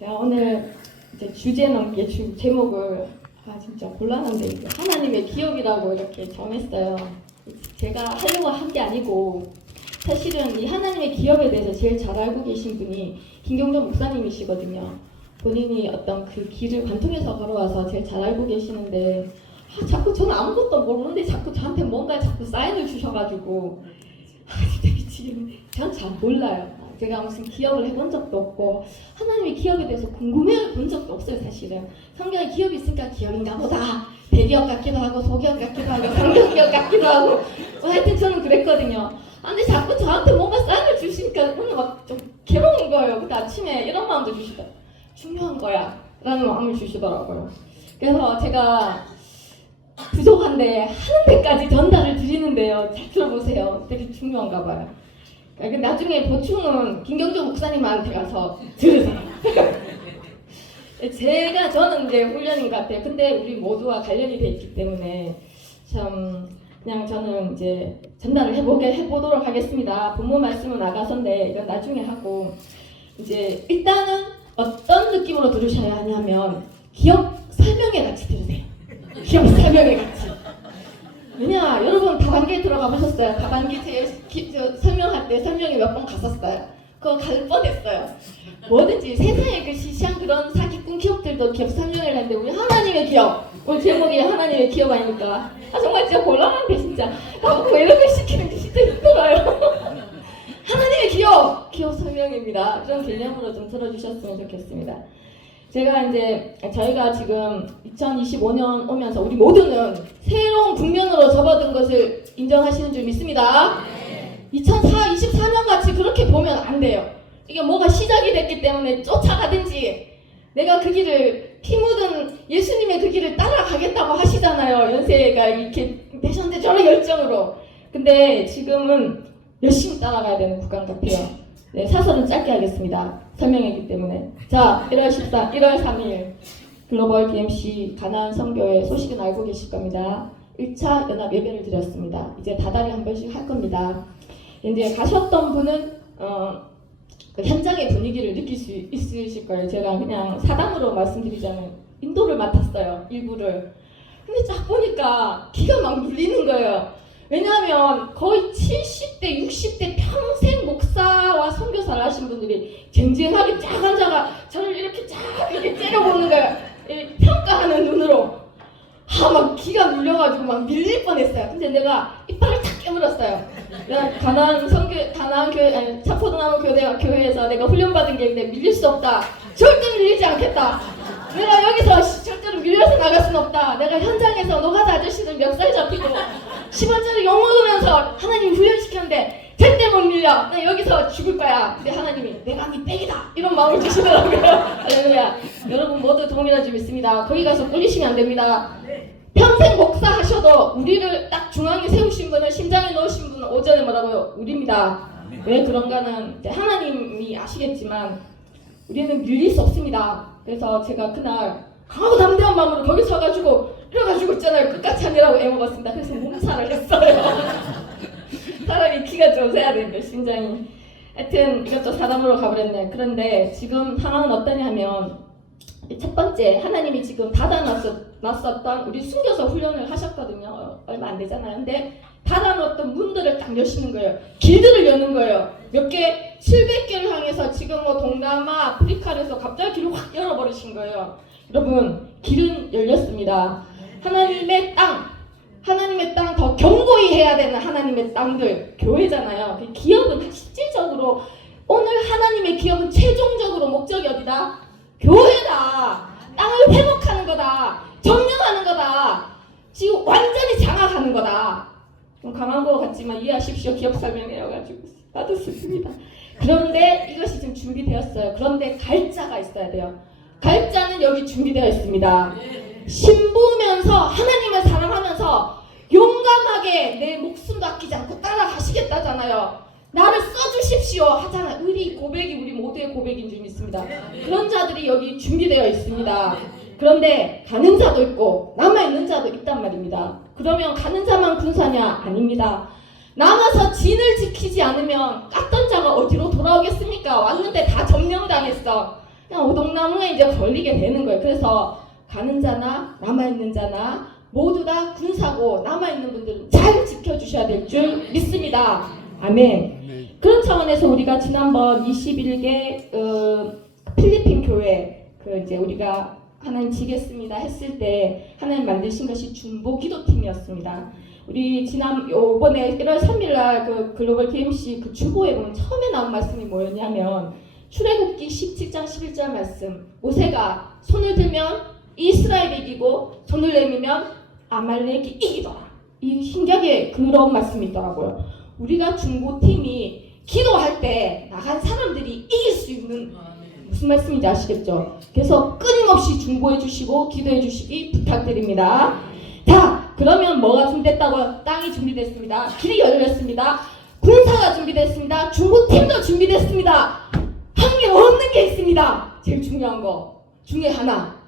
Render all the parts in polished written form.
제가 오늘 이제 주제 넘게 제목을 진짜 곤란한데 하나님의 기업이라고 이렇게 정했어요. 제가 하려고 한 게 아니고 사실은 이 하나님의 기업에 대해서 제일 잘 알고 계신 분이 김경정 목사님이시거든요. 본인이 어떤 그 길을 관통해서 걸어와서 제일 잘 알고 계시는데 자꾸 저는 아무것도 모르는데 자꾸 저한테 뭔가 자꾸 사인을 주셔가지고 진짜 미치겠네. 저는 잘 몰라요. 제가 무슨 기업을 해본 적도 없고 하나님의 기업에 대해서 궁금해 본 적도 없어요. 사실은 성경에 기업이 있으니까 기업인가 보다. 대기업 같기도 하고 소기업 같기도 하고 상경기업 같기도 하고 하여튼 저는 그랬거든요. 근데 자꾸 저한테 뭔가 사인을 주시니까 오늘 막 좀 괴로운 거예요. 그때 아침에 이런 마음도 주시더라고요. 중요한 거야 라는 마음을 주시더라고요. 그래서 제가 부족한데 하는 데까지 전달을 드리는데요. 잘 들어보세요. 되게 중요한가 봐요. 나중에 보충은 김경정 목사님한테 가서 들으세요. 저는 이제 훈련인 것 같아요. 근데 우리 모두와 관련이 돼 있기 때문에 참 그냥 저는 이제 전달을 해보도록 하겠습니다. 본문 말씀은 나가서인데 이건 나중에 하고 이제 일단은 어떤 느낌으로 들으셔야 하냐면 기업 설명회 같이 들으세요. 기업 설명회 같이. 왜냐 여러분 다단계에 들어가 보셨어요? 다단계 설명할 때 설명회 몇 번 갔었어요. 그거 갈 뻔했어요. 뭐든지 세상에 그 시시한 그런 사기꾼 기업들도 기업 설명회를 하는데 우리 하나님의 기업 오늘 제목이 하나님의 기업 아닙니까? 정말 진짜 곤란한데 진짜 나보고 이런 걸 시키는 게 진짜 힘들어요. 하나님의 기업 설명회입니다. 그런 개념으로 좀 들어주셨으면 좋겠습니다. 저희가 지금 2025년 오면서 우리 모두는 새로운 국면으로 접어든 것을 인정하시는 줄 믿습니다. 2024년 같이 그렇게 보면 안 돼요. 이게 뭐가 시작이 됐기 때문에 쫓아가든지 내가 그 길을 피 묻은 예수님의 그 길을 따라가겠다고 하시잖아요. 연세가 이렇게 되셨는데 저런 열정으로. 근데 지금은 열심히 따라가야 되는 구간 같아요. 네, 사설은 짧게 하겠습니다. 설명이기 때문에. 자, 1월 3일 글로벌 DMC 가나안 선교회 소식은 알고 계실 겁니다. 1차 연합 예배를 드렸습니다. 이제 다달이 한 번씩 할 겁니다. 이제 가셨던 분은 그 현장의 분위기를 느낄 수 있으실 거예요. 제가 그냥 사담으로 말씀드리자면 인도를 맡았어요. 일부를. 근데 딱 보니까 기가 막 눌리는 거예요. 왜냐하면 거의 70대, 60대 평생 목사와 선교사를 하신 분들이 쟁쟁하게 쫙 앉아가 저를 이렇게 째려보는 거예요. 평가하는 눈으로. 막 기가 눌려가지고 막 밀릴 뻔했어요. 근데 내가 이빨을 탁 깨물었어요. 가나안 교회, 차포도나무 교회에서 내가 훈련받은 게 있는데 밀릴 수 없다. 절대 밀리지 않겠다. 내가 여기서 절대로 밀려서 나갈 순 없다. 내가 현장에서 노가다 아저씨들 멱살 잡히고 10원짜리 욕 먹으면서 하나님 훈련시켰는데 절대 못 밀려. 나 여기서 죽을 거야. 근데 하나님이 내가 네 백이다. 이런 마음을 주시더라고요. 할렐루야. 여러분 모두 동일한 줄 믿습니다. 거기 가서 꿀리시면 안 됩니다. 평생 목사하셔도 우리를 딱 중앙에 세우신 분은 심장에 넣으신 분은 오전에 뭐라고요? 우리입니다. 왜 그런가는 이제 하나님이 아시겠지만 우리는 밀릴 수 없습니다. 그래서 제가 그날 강하고 담대한 마음으로 거기 서가지고 이래가지고 있잖아요. 끝까지 하느라고 애먹었습니다. 그래서 몸살을 했어요. 사람이 키가 좀 세야 되는데 심장이. 하여튼 이것도 사담으로 가버렸네. 그런데 지금 상황은 어떠냐 하면 첫 번째 하나님이 지금 닫아놨었던 우리 순교서 훈련을 하셨거든요. 얼마 안 되잖아요. 근데 닫아놓았던 문들을 딱 여시는 거예요. 길들을 여는 거예요. 몇 개, 700개를 향해서 지금 뭐 동남아, 아프리카에서 갑자기 길을 확 열어버리신 거예요. 여러분, 길은 열렸습니다. 하나님의 땅 더 견고히 해야 되는 하나님의 땅들, 교회잖아요. 그 기업은 실질적으로 오늘 하나님의 기업은 최종적으로 목적이 어디다? 교회다. 땅을 회복하는 거다. 점령하는 거다. 지금 완전히 장악하는 거다. 좀 강한 것 같지만 이해하십시오. 기업 설명회여가지고 나도 슬픕니다. 그런데 이것이 지금 준비되었어요. 그런데 갈자가 있어야 돼요. 갈자는 여기 준비되어 있습니다. 신부면서 하나님을 사랑하면서 용감하게 내 목숨도 아끼지 않고 따라가시겠다잖아요. 나를 써주십시오 하잖아요. 우리 고백이 우리 모두의 고백인 줄 믿습니다. 그런 자들이 여기 준비되어 있습니다. 그런데 가는 자도 있고 남아있는 자도 있단 말입니다. 그러면 가는 자만 군사냐? 아닙니다. 남아서 진을 지키지 않으면 깠던 자가 어디로 돌아오겠습니까? 왔는데 다 점령당했어. 그냥 오동나무에 이제 걸리게 되는 거예요. 그래서 가는 자나 남아있는 자나 모두 다 군사고 남아있는 분들은 잘 지켜주셔야 될 줄 믿습니다. 아멘. 그런 차원에서 우리가 지난번 21개 필리핀 교회 이제 우리가 하나님 지겠습니다 했을 때 하나님 만드신 것이 중보 기도팀이었습니다. 우리 요번에 1월 3일날 그 글로벌 DMC 그 주보에 보면 처음에 나온 말씀이 뭐였냐면 출애굽기 17장 11절 말씀, 모세가 손을 들면 이스라엘이 이기고 손을 내밀면 아말렉이 이기더라. 이 신기하게 그런 말씀이 있더라고요. 우리가 중보팀이 기도할 때 나간 사람들이 이길 수 있는 무슨 말씀인지 아시겠죠? 그래서 끊임없이 중보해 주시고 기도해 주시기 부탁드립니다. 자, 그러면 뭐가 준비됐다고요? 땅이 준비됐습니다. 길이 열렸습니다. 군사가 준비됐습니다. 중보팀도 준비됐습니다. 한 게 없는 게 있습니다. 제일 중요한 거 중에 하나,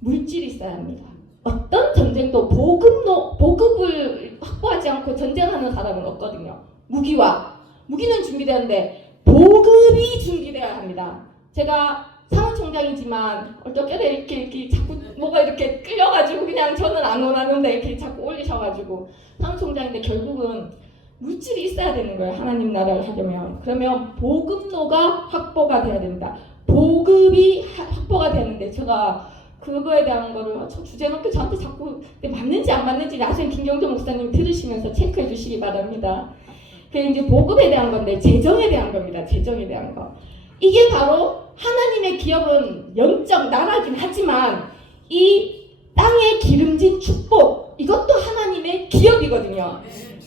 물질이 있어야 합니다. 어떤 전쟁도 보급을 확보하지 않고 전쟁하는 사람은 없거든요. 무기는 준비되는데 보급이 준비되어야 합니다. 제가 사무총장이지만 어떻게 이렇게 자꾸 뭐가 이렇게 끌려가지고 그냥 저는 안 원하는데 이렇게 자꾸 올리셔가지고 사무총장인데 결국은 물질이 있어야 되는 거예요. 하나님 나라를 하려면. 그러면 보급로가 확보가 돼야 됩니다. 보급이 확보가 되는데 제가 그거에 대한 거를 저 주제 놓고 저한테 자꾸 맞는지 안 맞는지 나중에 김경조 목사님 들으시면서 체크해 주시기 바랍니다. 그게 이제 보급에 대한 건데 재정에 대한 겁니다. 재정에 대한 거. 이게 바로 하나님의 기업은 영적 나라긴 하지만 이 땅에 기름진 축복 이것도 하나님의 기업이거든요.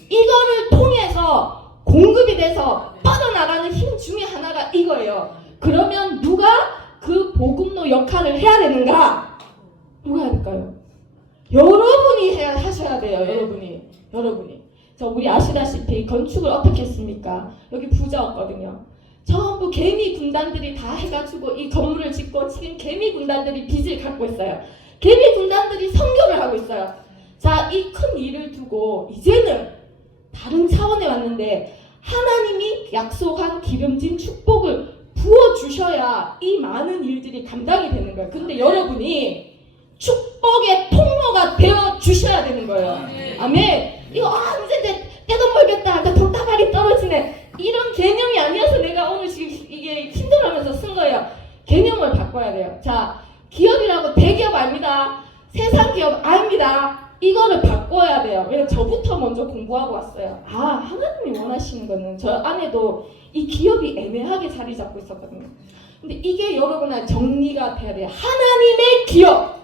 이거를 통해서 공급이 돼서 뻗어나가는 힘 중에 하나가 이거예요. 그러면 누가 그 보급로 역할을 해야 되는가? 누가 해야 될까요? 여러분이 하셔야 돼요. 여러분이. 우리 아시다시피 건축을 어떻게 했습니까? 여기 부자였거든요. 전부 개미 군단들이 다 해가지고 이 건물을 짓고 지금 개미 군단들이 빚을 갖고 있어요. 개미 군단들이 선교를 하고 있어요. 자, 이 큰 일을 두고 이제는 다른 차원에 왔는데 하나님이 약속한 기름진 축복을 부어주셔야 이 많은 일들이 감당이 되는 거예요. 근데 여러분이 축복의 통로가 되어주셔야 되는 거예요. 아멘. 이거 이제 떼돈 벌겠다. 돈다발이 떨어지네. 이런 개념이 아니어서 내가 오늘 지금 이게 힘들어하면서 쓴 거예요. 개념을 바꿔야 돼요. 자, 기업이라고 대기업 아닙니다. 세상 기업 아닙니다. 이거를 바꿔야 돼요. 왜냐면 저부터 먼저 공부하고 왔어요. 하나님이 원하시는 거는 저 안에도 이 기업이 애매하게 자리 잡고 있었거든요. 근데 이게 여러분의 정리가 돼야 돼요. 하나님의 기업.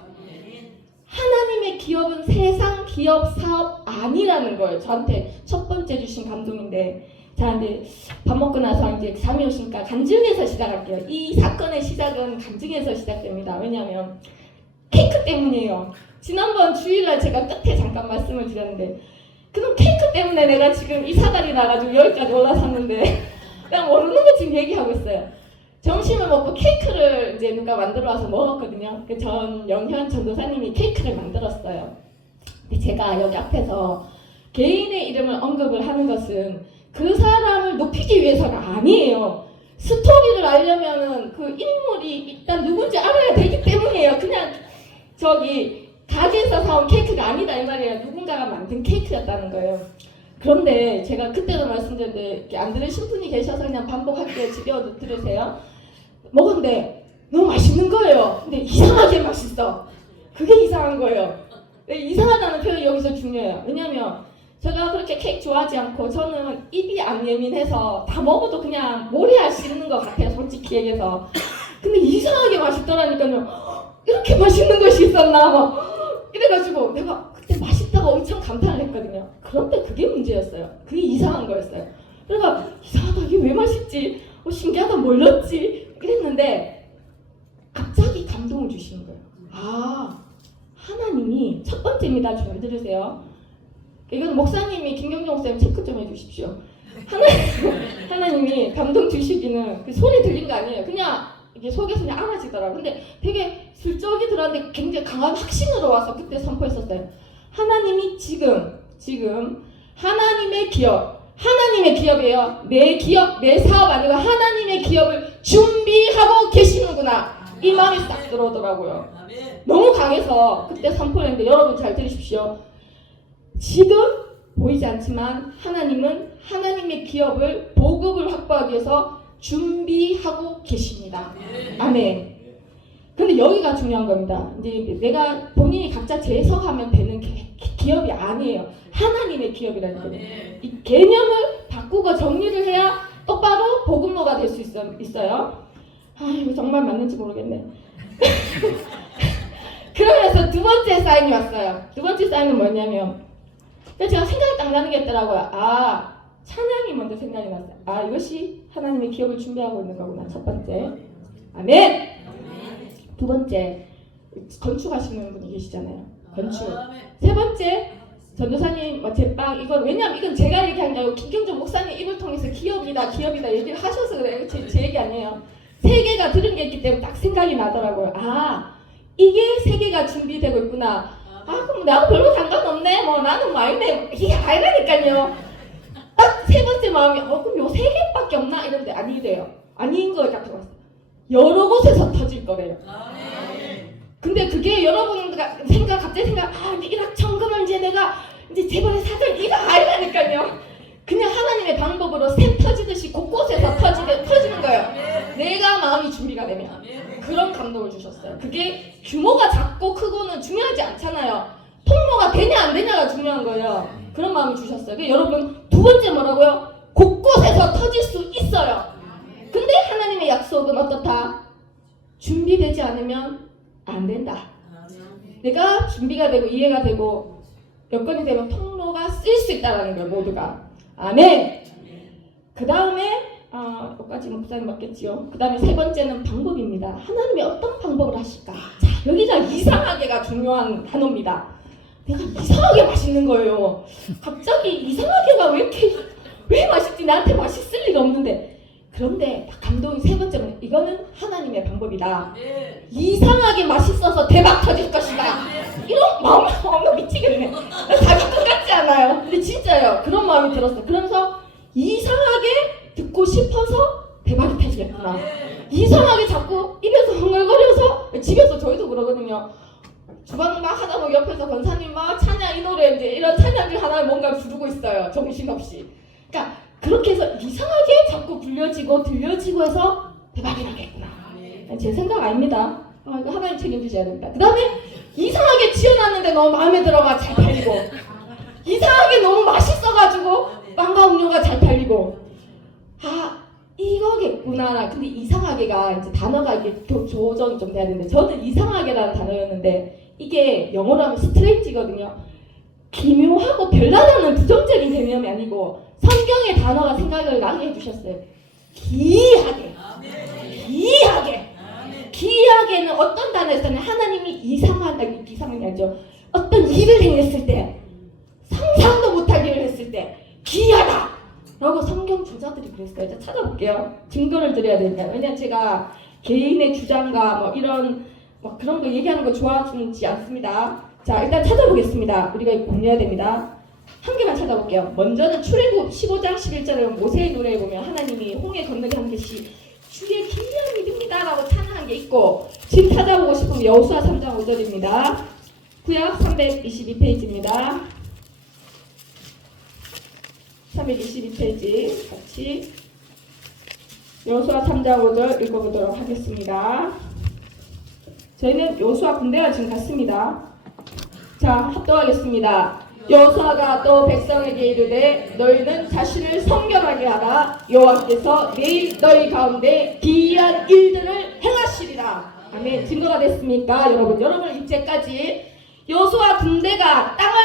하나님의 기업은 세상 기업 사업 아니라는 거예요. 저한테 첫 번째 주신 감동인데, 자, 근데 밥 먹고 나서 이제 잠이 오시니까 간증에서 시작할게요. 이 사건의 시작은 간증에서 시작됩니다. 왜냐하면 케이크 때문이에요. 지난번 주일날 제가 끝에 잠깐 말씀을 드렸는데, 그럼 케이크 때문에 내가 지금 이 사다리 나가지고 여기까지 올라섰는데 그냥 모르는 거 지금 얘기하고 있어요. 점심을 먹고 케이크를 이제 누가 만들어 와서 먹었거든요. 전 영현 전도사님이 케이크를 만들었어요. 근데 제가 여기 앞에서 개인의 이름을 언급을 하는 것은 그 사람을 높이기 위해서가 아니에요. 스토리를 알려면은 그 인물이 일단 누군지 알아야 되기 때문이에요. 그냥 가게에서 사온 케이크가 아니다 이 말이에요. 누군가가 만든 케이크였다는 거예요. 그런데 제가 그때도 말씀드렸는데 안 들으신 분이 계셔서 그냥 반복할게요. 집에 와도 들으세요. 먹었는데 너무 맛있는 거예요. 근데 이상하게 맛있어. 그게 이상한 거예요. 이상하다는 표현이 여기서 중요해요. 왜냐면 제가 그렇게 케이크 좋아하지 않고 저는 입이 안 예민해서 다 먹어도 그냥 모래알 씹는 것 같아요. 솔직히 얘기해서. 근데 이상하게 맛있더라니까요. 이렇게 맛있는 것이 있었나 막 이래가지고 내가 그때 맛있다고 엄청 감탄을 했거든요. 그런데 그게 문제였어요. 그게 이상한 거였어요. 그러니까 이상하다, 이게 왜 맛있지? 신기하다, 몰랐지? 이랬는데 갑자기 감동을 주시는 거예요. 하나님이 첫 번째입니다. 잘 들으세요. 이건 목사님이 김경정 목사님 체크 좀 해주십시오. 하나님이 감동 주시기는 그 소리 들린 거 아니에요. 그냥 이게 속에서 그냥 알아지더라고요. 근데 되게 슬쩍이 들었는데 굉장히 강한 확신으로 와서 그때 선포했었어요. 하나님이 지금 하나님의 기업이에요. 내 기업, 내 사업 아니고 하나님의 기업을 준비하고 계시는구나. 이 마음이 싹 들어오더라고요. 너무 강해서 그때 선포했는데 여러분 잘 들으십시오. 지금 보이지 않지만 하나님은 하나님의 기업을 보급을 확보하기 위해서 준비하고 계십니다. 아멘. 근데 여기가 중요한 겁니다. 이제 내가 본인이 각자 재해석하면 되는 기업이 아니에요. 하나님의 기업이라는 거예요. 이 개념을 바꾸고 정리를 해야 똑바로 복음로가 될 수 있어요. 아, 이거 정말 맞는지 모르겠네. 그러면서 두 번째 사인이 왔어요. 두 번째 사인은 뭐냐면 제가 생각이 딱 나는 게 있더라고요. 아, 찬양이 먼저 생각이 났어요. 아, 이것이 하나님의 기업을 준비하고 있는 거구나. 첫 번째. 아멘. 두 번째, 건축하시는 분이 계시잖아요. 건축. 세 번째, 전도사님, 제빵, 이건 왜냐면 이건 제가 얘기한 게 아니고 김경준 목사님 입을 통해서 기업이다 얘기를 하셔서 그래요. 제 얘기 아니에요. 세 개가 들은 게 있기 때문에 딱 생각이 나더라고요. 아, 이게 세 개가 준비되고 있구나. 아, 그럼 나하고 별로 상관없네. 뭐 나는 아니네. 이게 아니라니까요. 딱 세 번째 마음이 그럼 요 세 개밖에 없나? 이런데 아니래요. 아닌 거 같아요. 여러 곳에서 터질 거래요. 근데 그게 여러분가 갑자기 생각, 이제 일확천금을 이제 내가 이제 재벌의 사장 이거 아니라니까요. 그냥 하나님의 방법으로 샘 터지듯이 곳곳에서 터지는 거예요. 내가 마음이 준비가 되면. 그런 감동을 주셨어요. 그게 규모가 작고 크고는 중요하지 않잖아요. 통로가 되냐 안 되냐가 중요한 거예요. 그런 마음을 주셨어요. 그러니까 여러분 두 번째 뭐라고요? 곳곳에서 터질 수 있어요. 근데 하나님의 약속은 어떻다? 준비되지 않으면 안 된다. 내가 준비가 되고 이해가 되고 여건이 되면 통로가 쓰일 수 있다는 거예요. 모두가. 아멘. 그 다음에 여기까지 목사님 맞겠지요. 그 다음에 세 번째는 방법입니다. 하나님이 어떤 방법을 하실까? 자, 여기가 이상하게가 중요한 단어입니다. 내가 이상하게 맛있는 거예요. 갑자기 이상하게가 왜 맛있지? 나한테 맛있을 리가 없는데. 그런데 감동이 세 번째는 이거는 하나님의 방법이다. 이상하게 맛있어서 대박 터질 것이다. 이런 마음이 미치겠네. 자기것 같지 않아요? 근데 진짜요. 그런 마음이 들었어. 그러면서 이상하게 듣고 싶어서 대박이 터지겠구나. 이상하게 자꾸 입에서 흥얼거려서 집에서 저희도 그러거든요. 주방 막 하다 보면 옆에서 권사님 막 찬양 이 노래 이제 이런 찬양들 하나를 뭔가 부르고 있어요. 정신없이. 그러니까 그렇게 해서 이상하게 자꾸 불려지고 들려지고 해서 대박이 나겠구나. 제 생각 아닙니다. 이거 하나님 책임지셔야 됩니다. 그 다음에 이상하게 지어놨는데 너무 마음에 들어가 잘 팔리고 이상하게 너무 맛있어가지고 빵과 음료가 잘 팔리고 이거겠구나. 근데 이상하게가 이제 단어가 이게 조정이 좀 돼야 되는데 저는 이상하게라는 단어였는데 이게 영어로 하면 스트레인지거든요. 기묘하고 별나다는 부정적인 개념이 아니고 성경의 단어가 생각을 나게 해주셨어요. 기이하게. 기이하게는 어떤 단어에서는 하나님이 이상한 아니죠. 어떤 일을 행했을 때 상상도 못할 일을 했을 때 기이하다 라고 성경 저자들이 그랬어요. 자, 찾아볼게요. 증거를 드려야 되니까. 왜냐면 제가 개인의 주장과 이런 그런 거 얘기하는 거 좋아하지 않습니다. 자, 일단 찾아보겠습니다. 우리가 공유해야 됩니다. 한 개만 찾아볼게요. 먼저는 출애굽 15장 11절에 모세의 노래에 보면 하나님이 홍해 건너게 한 것이 주의 기이한 일입니다 라고 찬양한 게 있고, 지금 찾아보고 싶으면 여호수아 3장 5절입니다. 구약 322페이지입니다. 322페이지 같이 여호수아 3장 5절 읽어보도록 하겠습니다. 저희는 여호수아 군대가 지금 갔습니다. 자, 합동하겠습니다. 여호수아가 또 백성에게 이르되 너희는 자신을 성결하게 하라. 여호와께서 내일 너희 가운데 기이한 일들을 행하시리라. 아멘. 증거가 됐습니까? 여러분 이제까지 여호수아 군대가 땅을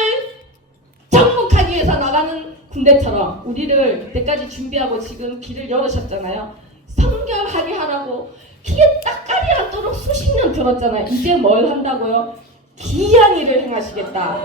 정복하기 위해서 나가는 군대처럼 우리를 그때까지 준비하고 지금 길을 열으셨잖아요. 성결하게 하라고 귀에 딱깔이 않도록 수십 년 들었잖아요. 이제 뭘 한다고요? 기이한 일을 행하시겠다.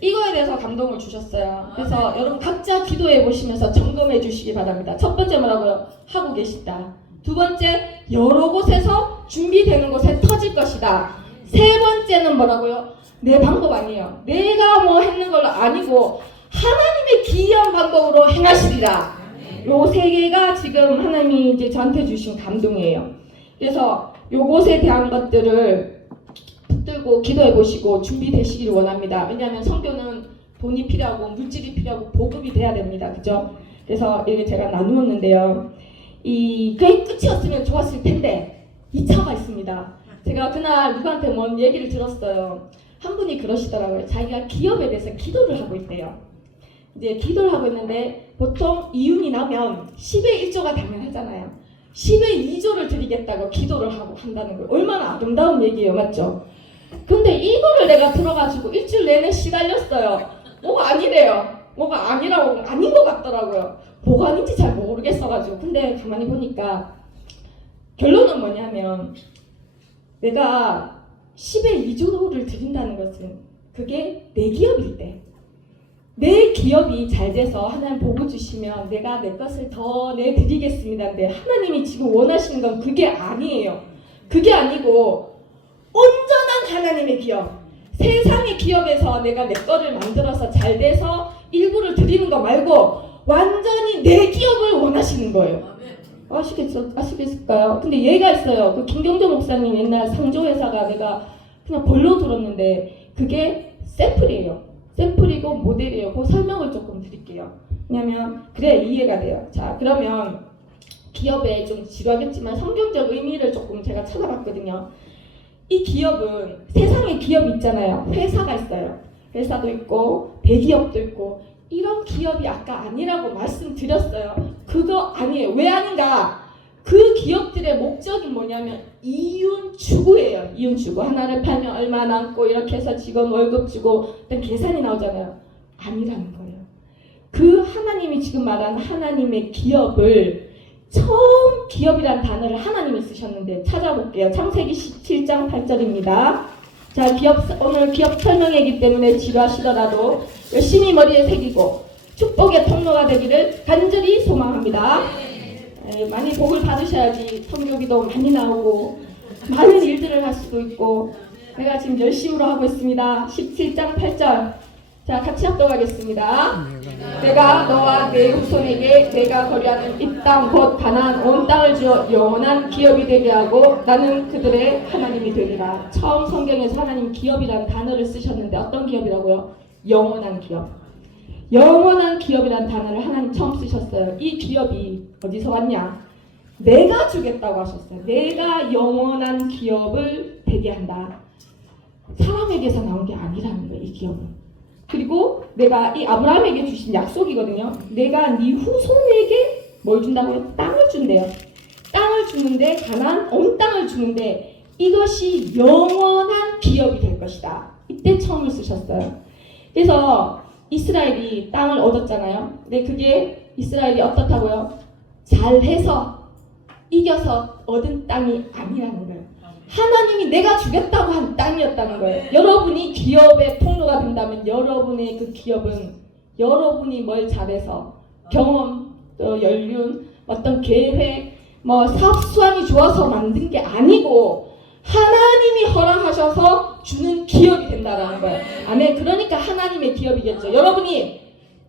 이거에 대해서 감동을 주셨어요. 그래서 여러분 각자 기도해 보시면서 점검해 주시기 바랍니다. 첫 번째 뭐라고요? 하고 계시다. 두 번째, 여러 곳에서 준비되는 곳에 터질 것이다. 세 번째는 뭐라고요? 내 방법 아니에요. 내가 뭐 했는 걸로 아니고 하나님의 기이한 방법으로 행하시리라. 요 세 개가 지금 하나님이 이제 저한테 주신 감동이에요. 그래서 요것에 대한 것들을 붙들고 기도해 보시고 준비되시기를 원합니다. 왜냐하면 선교는 돈이 필요하고 물질이 필요하고 보급이 돼야 됩니다. 그죠? 그래서 이게 제가 나누었는데요. 그게 끝이었으면 좋았을 텐데 2차가 있습니다. 제가 그날 누구한테 뭔 얘기를 들었어요. 한 분이 그러시더라고요. 자기가 기업에 대해서 기도를 하고 있대요. 이제 기도를 하고 있는데 보통 이윤이 나면 10의 1조가 당연하잖아요. 10의 2조를 드리겠다고 기도를 하고 한다는 거예요. 얼마나 아름다운 얘기예요. 맞죠? 근데 이거를 내가 들어가지고 일주일 내내 시달렸어요. 뭐가 아니래요. 뭐가 아니라고 아닌 것 같더라고요. 뭐가 아닌지 잘 모르겠어가지고. 근데 가만히 보니까 결론은 뭐냐면 내가 10의 2조를 드린다는 것은 그게 내 기업일 때 내 기업이 잘 돼서 하나님 복을 주시면 내가 내 것을 더 내드리겠습니다. 근데 하나님이 지금 원하시는 건 그게 아니에요. 그게 아니고 온전한 하나님의 기업, 세상의 기업에서 내가 내 거를 만들어서 잘 돼서 일부를 드리는 거 말고 완전히 내 기업을 원하시는 거예요. 아시겠을까요? 근데 얘가 있어요. 그 김경조 목사님 옛날 상조회사가 내가 그냥 벌로 들었는데 그게 샘플이에요. 샘플이고 모델이에요. 그 설명을 조금 드릴게요. 왜냐면 그래야 이해가 돼요. 자, 그러면 기업에 좀 지루하겠지만 성경적 의미를 조금 제가 찾아봤거든요. 이 기업은 세상에 기업이 있잖아요. 회사가 있어요. 회사도 있고 대기업도 있고 이런 기업이 아까 아니라고 말씀드렸어요. 그거 아니에요. 왜 아닌가? 그 기업들의 목적이 뭐냐면 이윤 추구예요. 이윤 추구. 하나를 팔면 얼마 남고 이렇게 해서 직원 월급 주고 어떤 계산이 나오잖아요. 아니라는 거예요. 그 하나님이 지금 말한 하나님의 기업을 처음 기업이란 단어를 하나님이 쓰셨는데 찾아볼게요. 창세기 17장 8절입니다. 자, 오늘 기업 설명회이기 때문에 지루하시더라도 열심히 머리에 새기고 축복의 통로가 되기를 간절히 소망합니다. 많이 복을 받으셔야지 선교기도 많이 나오고 많은 일들을 할 수도 있고 제가 지금 열심으로 하고 있습니다. 17장 8절 자 같이 합독하겠습니다. 내가 너와 내 후손에게 내가 거류하는 이 땅 곧 가나안 온 땅을 주어 영원한 기업이 되게 하고 나는 그들의 하나님이 되리라. 처음 성경에서 하나님 기업이라는 단어를 쓰셨는데 어떤 기업이라고요? 영원한 기업. 영원한 기업이라는 단어를 하나님 처음 쓰셨어요. 이 기업이 어디서 왔냐? 내가 주겠다고 하셨어요. 내가 영원한 기업을 되게 한다. 사람에게서 나온 게 아니라는 거예요. 이 기업은. 그리고 내가 이 아브라함에게 주신 약속이거든요. 내가 네 후손에게 뭘 준다고요? 땅을 준대요. 땅을 주는데 가나안 온 땅을 주는데 이것이 영원한 기업이 될 것이다. 이때 처음을 쓰셨어요. 그래서 이스라엘이 땅을 얻었잖아요. 근데 그게 이스라엘이 어떻다고요? 잘해서 이겨서 얻은 땅이 아니라는 거예요. 하나님이 내가 주겠다고 한 땅이었다는 거예요. 여러분이 기업의 통로가 된다면 여러분의 그 기업은 여러분이 뭘 잘해서 경험, 또 연륜, 어떤 계획, 사업 수완이 좋아서 만든 게 아니고 하나님이 허락하셔서 주는 기업이 된다라는 거예요. 아멘. 그러니까 하나님의 기업이겠죠. 여러분이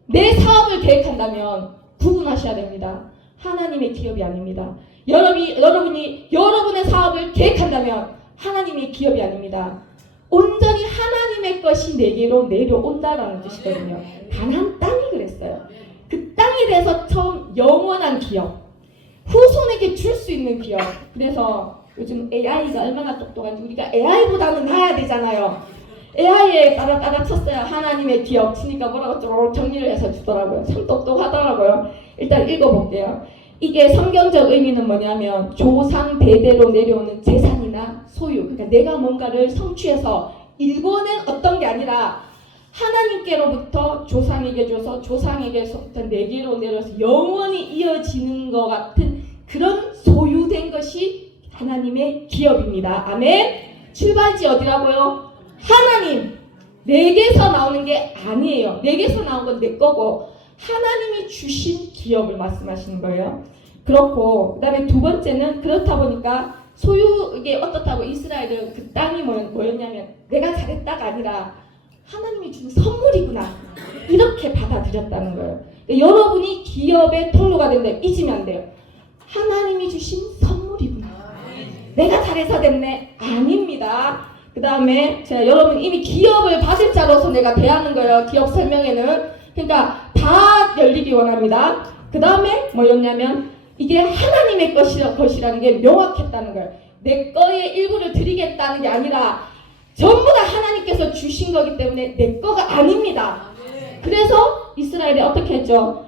내 사업을 계획한다면 구분하셔야 됩니다. 하나님의 기업이 아닙니다. 여러분이 여러분의 사업을 계획한다면 하나님의 기업이 아닙니다. 온전히 하나님의 것이 내게로 내려온다라는 뜻이거든요. 가나안 땅이 그랬어요. 그 땅에 대해서 처음 영원한 기업, 후손에게 줄 수 있는 기업. 그래서 요즘 AI가 얼마나 똑똑한지 우리가 AI보다는 나아야 되잖아요. AI에 따라 쳤어요. 하나님의 기업 치니까 뭐라고 좀 정리를 해서 주더라고요. 참 똑똑하더라고요. 일단 읽어볼게요. 이게 성경적 의미는 뭐냐면 조상 대대로 내려오는 재산이나 소유, 그러니까 내가 뭔가를 성취해서 일궈낸 어떤 게 아니라 하나님께로부터 조상에게 줘서 조상에게서부터 내게로 내려서 영원히 이어지는 것 같은 그런 소유된 것이 하나님의 기업입니다. 아멘. 출발지 어디라고요? 하나님. 내게서 나오는 게 아니에요. 내게서 나온 건 내 거고 하나님이 주신 기업을 말씀하시는 거예요. 그렇고 그 다음에 두 번째는 그렇다 보니까 소유 이게 어떻다고 이스라엘은 그 땅이 뭐였냐면 내가 잘했다가 아니라 하나님이 준 선물이구나 이렇게 받아들였다는 거예요. 그러니까 여러분이 기업의 통로가 된다 잊으면 안 돼요. 하나님이 주신 선물이구나. 내가 잘해서 됐네. 아닙니다. 그 다음에 제가 여러분 이미 기업을 받을 자로서 내가 대하는 거예요. 기업 설명회는. 그러니까 다 열리기 원합니다. 그 다음에 뭐였냐면 이게 하나님의 것이라는 게 명확했다는 거예요. 내 거의 일부를 드리겠다는 게 아니라 전부 다 하나님께서 주신 거기 때문에 내 거가 아닙니다. 그래서 이스라엘이 어떻게 했죠?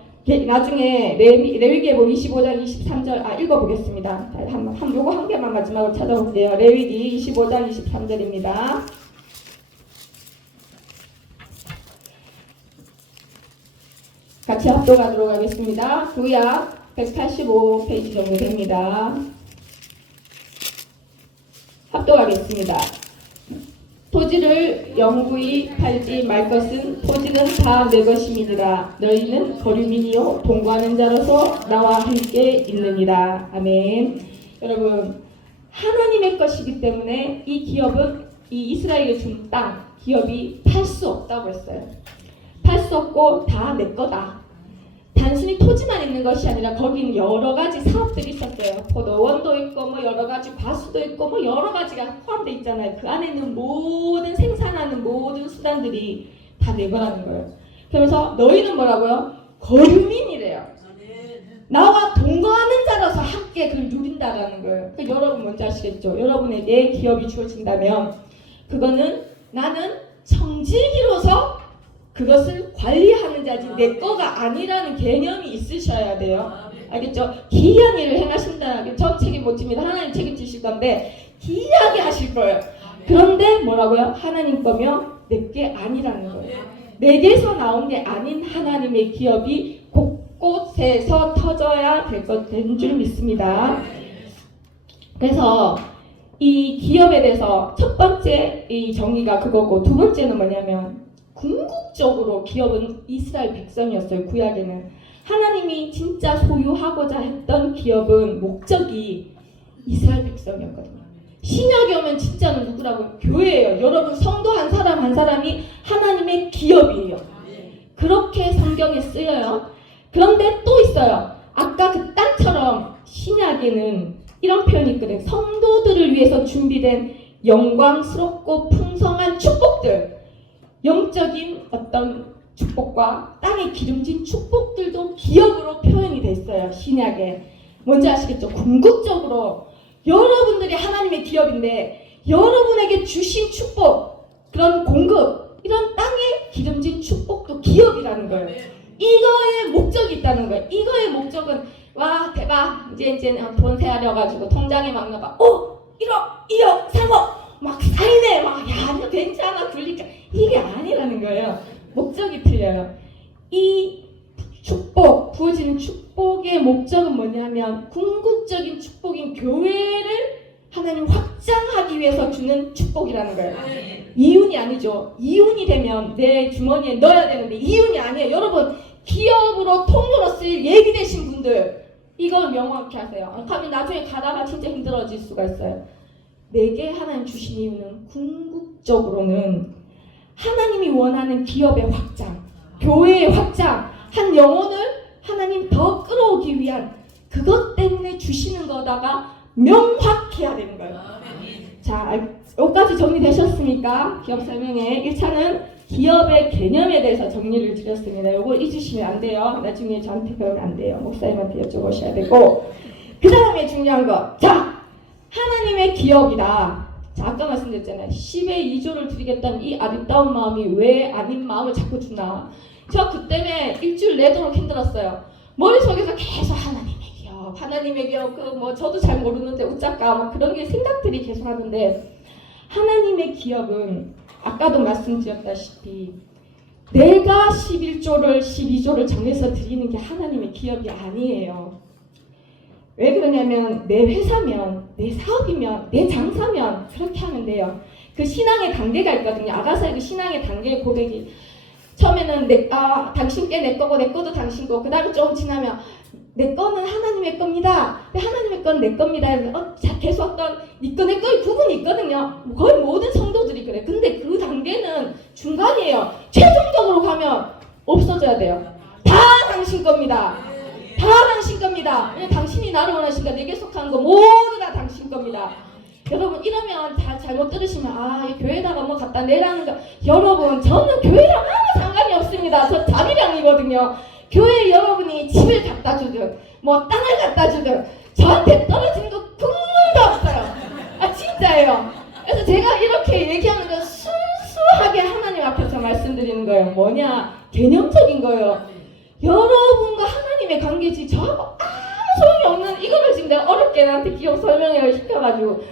나중에 레위기에보 25장 23절 읽어보겠습니다. 요거 한 개만 마지막으로 찾아볼게요. 레위기 25장 23절입니다. 같이 합독하도록 하겠습니다. 구약 185페이지 정도 됩니다. 합독하겠습니다. 토지를 영구히 팔지 말 것은 토지는 다 내 것임이니라. 너희는 거류민이요 동거하는 자로서 나와 함께 있느니라. 아멘. 여러분, 하나님의 것이기 때문에 이 기업은 이 이스라엘에 준 땅, 기업이 팔 수 없다고 했어요. 팔 수 없고 다 내 거다. 단순히 토지만 있는 것이 아니라 거기는 여러 가지 사업들이 있었어요. 포도원도 있고 뭐 여러 가지 과수도 있고 뭐 여러 가지가 포함되어 있잖아요. 그 안에 있는 모든 생산하는 모든 수단들이 다 내 거라는 거예요. 그러면서 너희는 뭐라고요? 거류민이래요. 나와 동거하는 자라서 함께 그걸 누린다라는 거예요. 그러니까 여러분 뭔지 아시겠죠? 여러분에게 기업이 주어진다면 그거는 나는 청지기로서 그것을 관리하는 자지 내 거가 아니라는 개념이 있으셔야 돼요. 알겠죠? 기이한 일을 행하신다는 전 책임 못 집니다. 하나님 책임지실 건데 기이하게 하실 거예요. 그런데 뭐라고요? 하나님 거며 내 게 아니라는 거예요. 내게서 나온 게 아닌 하나님의 기업이 곳곳에서 터져야 된 줄 믿습니다. 그래서 이 기업에 대해서 첫 번째 이 정의가 그거고 두 번째는 뭐냐면 궁극적으로 기업은 이스라엘 백성이었어요. 구약에는 하나님이 진짜 소유하고자 했던 기업은 목적이 이스라엘 백성이었거든요. 신약에 오면 진짜는 누구라고요? 교회예요. 여러분 성도 한 사람 한 사람이 하나님의 기업이에요. 그렇게 성경에 쓰여요. 그런데 또 있어요. 아까 그 땅처럼 신약에는 이런 표현이 있거든요. 성도들을 위해서 준비된 영광스럽고 풍성한 축복들, 영적인 어떤 축복과 땅에 기름진 축복들도 기업으로 표현이 됐어요. 신약에. 뭔지 아시겠죠? 궁극적으로 여러분들이 하나님의 기업인데 여러분에게 주신 축복, 그런 공급, 이런 땅에 기름진 축복도 기업이라는 거예요. 이거의 목적이 있다는 거예요. 이거의 목적은 와 대박 이제 돈 세하려가지고 통장에 막 나가 1억 2억 3억 막 쌓이네 막야 괜찮아 굴리니까 이게 아니라는 거예요. 목적이 틀려요. 이 축복, 부어지는 축복의 목적은 뭐냐면 궁극적인 축복인 교회를 하나님 확장하기 위해서 주는 축복이라는 거예요. 이윤이 아니죠. 이윤이 되면 내 주머니에 넣어야 되는데 이윤이 아니에요. 여러분 기업으로 통으로 쓸 예비되신 분들 이걸 명확히 하세요. 그러면 나중에 가다가 진짜 힘들어질 수가 있어요. 내게 하나님 주신 이유는 궁극적으로는 하나님이 원하는 기업의 확장, 교회의 확장, 한 영혼을 하나님 더 끌어오기 위한 그것 때문에 주시는 거다가 명확해야 되는 거예요. 자, 여기까지 정리되셨습니까? 기업 설명회 1차는 기업의 개념에 대해서 정리를 드렸습니다. 이걸 잊으시면 안 돼요. 나중에 저한테 배우면 안 돼요. 목사님한테 여쭤보셔야 되고 그 다음에 중요한 거. 자, 하나님의 기업이다. 자, 아까 말씀드렸잖아요. 10의 2조를 드리겠다는 이 아름다운 마음이 왜 아닌 마음을 자꾸 주나. 저 그때문에 일주일 내도록 힘들었어요. 머릿속에서 계속 하나님의 기업, 그 뭐 저도 잘 모르는데 웃작가 뭐 그런 게 생각들이 계속 하는데 하나님의 기업은 아까도 말씀드렸다시피 내가 11조를 12조를 정해서 드리는 게 하나님의 기업이 아니에요. 왜 그러냐면 내 회사면, 내 사업이면, 내 장사면 그렇게 하면 돼요. 그 신앙의 단계가 있거든요. 아가사의 그 신앙의 단계의 고백이 처음에는 당신께 내 거고 내 거도 당신 거. 그 다음에 좀 지나면 내 거는 하나님의 겁니다. 하나님의 건 내 겁니다. 계속 어떤 네 거 내 거의 구분이 있거든요. 거의 모든 성도들이 그래. 근데 그 단계는 중간이에요. 최종적으로 가면 없어져야 돼요. 다 당신 겁니다. 다 당신 겁니다. 당신이 나를 원하시니까 내게 속한 거 모두 다 당신 겁니다. 여러분 이러면 다 잘못 들으시면 이 교회에다가 뭐 갖다 내라는 거. 여러분 저는 교회랑 아무 상관이 없습니다. 저 자비량이거든요. 교회 여러분이 집을 갖다 주든 뭐 땅을 갖다 주든 저한테 떨어지는 거 국물도 없어요. 진짜예요. 그래서 제가 이렇게 얘기하는 건 순수하게 하나님 앞에서 말씀드리는 거예요. 뭐냐? 개념적인 거예요. 여러분과 하나님의 관계지 저하고 아무 소용이 없는 이거를 지금 내가 어렵게 나한테 기억 설명을 시켜가지고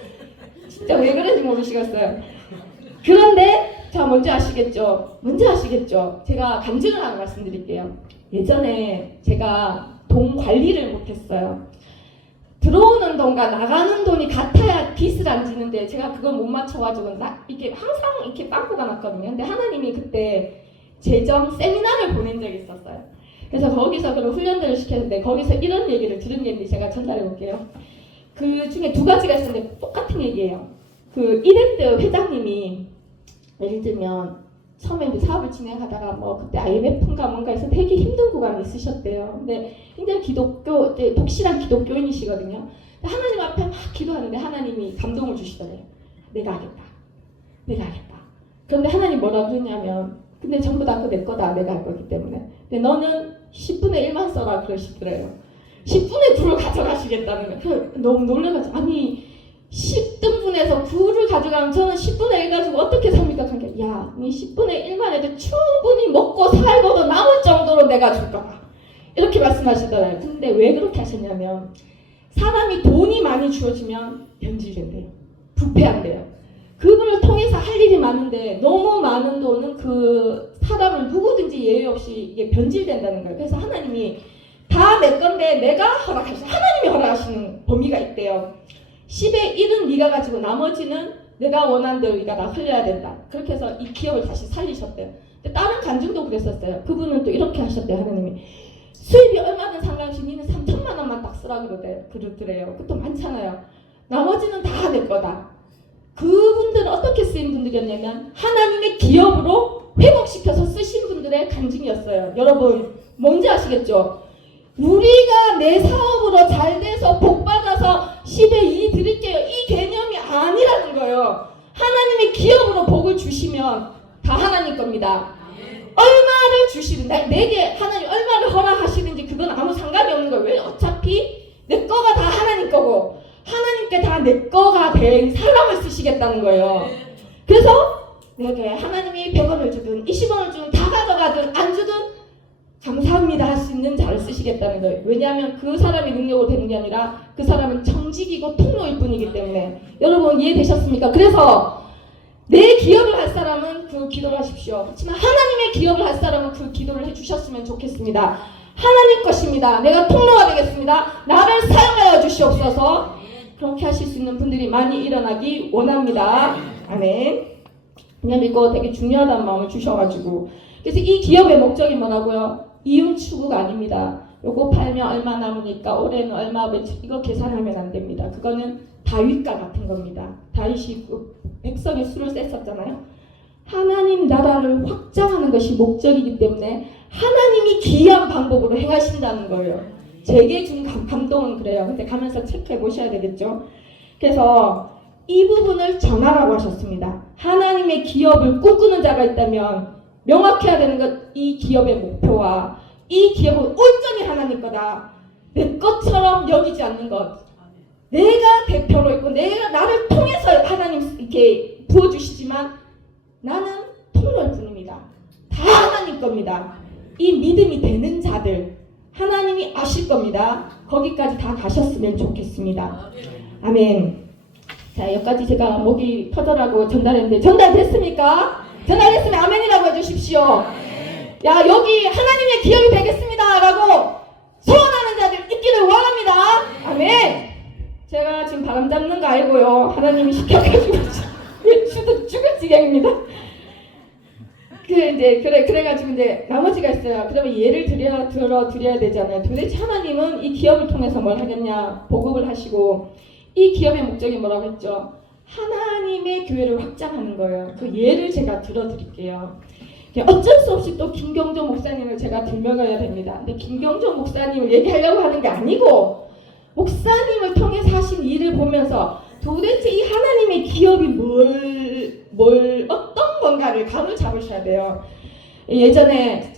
진짜 왜 그런지 모르시겠어요. 그런데 자 뭔지 아시겠죠? 제가 간증을 하나 말씀드릴게요. 예전에 제가 돈 관리를 못했어요. 들어오는 돈과 나가는 돈이 같아야 빚을 안 지는데 제가 그걸 못 맞춰가지고 이게 항상 이렇게 빵꾸가 났거든요. 근데 하나님이 그때 재정 세미나를 보낸 적이 있었어요. 그래서 거기서 그런 훈련들을 시켰는데 거기서 이런 얘기를 들은 게 있는데 제가 전달해 볼게요. 그 중에 두 가지가 있었는데 똑같은 얘기예요. 그 이랜드 회장님이 예를 들면 처음에 이제 사업을 진행하다가 뭐 그때 IMF인가 뭔가 해서 되게 힘든 구간이 있으셨대요. 근데 굉장히 독실한 기독교인이시거든요. 하나님 앞에 막 기도하는데 하나님이 감동을 주시더래요. 내가 하겠다. 그런데 하나님 뭐라 그러냐면 근데 전부 다 내 거다. 내가 할 거기 때문에. 근데 너는 10분의 1만 써라 그러시더래요. 10분의 9를 가져가시겠다는 거예요. 너무 놀라가지고 아니 10등분해서 9를 가져가면 저는 10분의 1 가지고 어떻게 삽니까? 야, 니 10분의 1만 해도 충분히 먹고 살고도 남을 정도로 내가 줄 거다. 이렇게 말씀하시더라고요. 근데 왜 그렇게 하셨냐면 사람이 돈이 많이 주어지면 변질된대요. 부패한대요. 그거를 통해서 할 일이 많은데 너무 많은 돈은 그 사람을 누구든지 예외 없이 이게 변질된다는 거예요. 그래서 하나님이 다 내 건데 내가 허락하시는 하나님이 허락하시는 범위가 있대요. 10의 1은 네가 가지고 나머지는 내가 원하는 대로 네가 다 흘려야 된다. 그렇게 해서 이 기업을 다시 살리셨대요. 근데 다른 간증도 그랬었어요. 그분은 또 이렇게 하셨대요. 하나님이 수입이 얼마든 상관없이 니는 3천만 원만 딱 쓰라 그러더래요. 그것도 많잖아요. 나머지는 다 내 거다. 그분들은 어떻게 쓰인 분들이었냐면 하나님의 기업으로 회복시켜서 쓰신 분들의 간증이었어요. 여러분 뭔지 아시겠죠? 우리가 내 사업으로 잘 돼서 복 받아서 10의 2 드릴게요. 이 개념이 아니라는 거예요. 하나님의 기업으로 복을 주시면 다 하나님 겁니다. 얼마를 주시는데 내게 하나님 얼마를 허락하시는지 그건 아무 상관이 없는 거예요. 왜? 어차피 내 거가 다 하나님 거고 하나님께 다 내 거가 된 사람을 쓰시겠다는 거예요. 그래서 내게 하나님이 100원을 주든 20원을 주든 다 가져가든 안 주든 감사합니다 할 수 있는 자를 쓰시겠다는 거예요. 왜냐하면 그 사람이 능력으로 되는 게 아니라 그 사람은 청직이고 통로일 뿐이기 때문에. 여러분 이해되셨습니까? 그래서 내 기업을 할 사람은 그 기도를 하십시오. 그렇지만 하나님의 기업을 할 사람은 그 기도를 해주셨으면 좋겠습니다. 하나님 것입니다. 내가 통로가 되겠습니다. 나를 사용하여 주시옵소서. 그렇게 하실 수 있는 분들이 많이 일어나기 원합니다. 아멘. 그냥 이거 되게 중요하다는 마음을 주셔가지고. 그래서 이 기업의 목적이 뭐라고요? 이윤 추구가 아닙니다. 요거 팔면 얼마 남으니까 올해는 얼마 매출 이거 계산하면 안 됩니다. 그거는 다윗과 같은 겁니다. 다윗이 백성의 수를 셌었잖아요. 하나님 나라를 확장하는 것이 목적이기 때문에 하나님이 기이한 방법으로 행하신다는 거예요. 제게 준 감동은 그래요. 근데 가면서 체크해 보셔야 되겠죠. 그래서 이 부분을 전하라고 하셨습니다. 하나님의 기업을 꿈꾸는 자가 있다면 명확해야 되는 것, 이 기업의 목표와 이 기업은 온전히 하나님 거다. 내 것처럼 여기지 않는 것. 내가 대표로 있고 내가 나를 통해서 하나님 이렇게 부어주시지만 나는 통로일 뿐입니다. 다 하나님 겁니다. 이 믿음이 되는 자들 하나님이 아실 겁니다. 거기까지 다 가셨으면 좋겠습니다. 아멘. 자, 여기까지 제가 목이 터져라고 전달했는데 전달됐습니까? 전달됐으면 아멘이라고 해주십시오. 야, 여기 하나님의 기업이 되겠습니다 라고 소원하는 자들 있기를 원합니다. 아멘. 제가 지금 바람 잡는 거 알고요. 하나님이 시켜가지고 죽을 지경입니다. 그래가지고 이제 나머지가 있어요. 그러면 예를 들어드려야 되잖아요. 도대체 하나님은 이 기업을 통해서 뭘 하겠냐? 보급을 하시고 이 기업의 목적이 뭐라고 했죠? 하나님의 교회를 확장하는 거예요. 그 예를 제가 들어드릴게요. 어쩔 수 없이 또 김경조 목사님을 제가 들먹어야 됩니다. 근데 김경조 목사님을 얘기하려고 하는 게 아니고 목사님을 통해서 하신 일을 보면서 도대체 이 하나님의 기업이 어떤 건가를 감을 잡으셔야 돼요. 예전에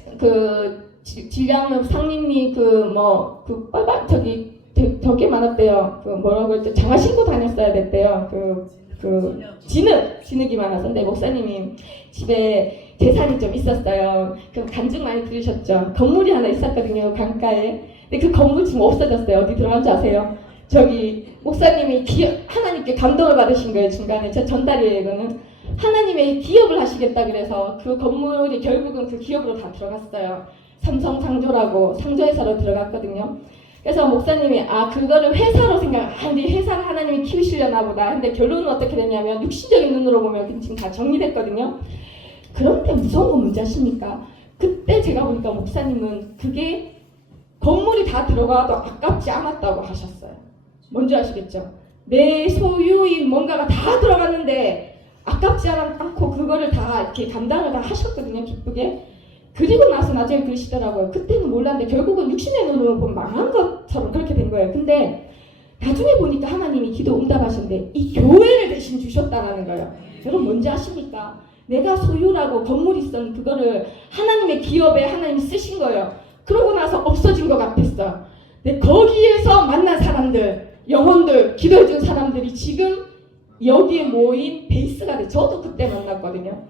진량 상님이 빨간 덕에 많았대요. 뭐라고 했죠? 장화 신고 다녔어야 됐대요. 진흙이 많아서. 근데 목사님이 집에 재산이 좀 있었어요. 그럼 간증 많이 들으셨죠? 건물이 하나 있었거든요, 강가에. 근데 그 건물 지금 없어졌어요. 어디 들어간 줄 아세요? 저기 목사님이 하나님께 감동을 받으신 거예요. 중간에 저 전달이에요. 이거는 하나님의 기업을 하시겠다 그래서 그 건물이 결국은 그 기업으로 다 들어갔어요. 삼성상조라고 상조회사로 들어갔거든요. 그래서 목사님이 그거를 회사로 네 회사를 하나님이 키우시려나 보다. 근데 결론은 어떻게 됐냐면 육신적인 눈으로 보면 지금 다 정리됐거든요. 그런데 무서운 건 뭔지 아십니까? 그때 제가 보니까 목사님은 그게 건물이 다 들어가도 아깝지 않았다고 하셨어요. 뭔지 아시겠죠? 내 소유인 뭔가가 다 들어갔는데 아깝지 않고 그거를 다 이렇게 감당을 다 하셨거든요. 기쁘게. 그리고 나서 나중에 그러시더라고요. 그때는 몰랐는데 결국은 육신의 눈으로 보면 망한 것처럼 그렇게 된 거예요. 근데 나중에 보니까 하나님이 기도 응답하셨는데 이 교회를 대신 주셨다는 거예요. 여러분 뭔지 아십니까? 내가 소유라고 건물이 있었는 그거를 하나님의 기업에 하나님이 쓰신 거예요. 그러고 나서 없어진 것 같았어요. 근데 거기에서 만난 사람들, 영혼들, 기도해준 사람들이 지금 여기에 모인 베이스가 돼. 저도 그때 만났거든요.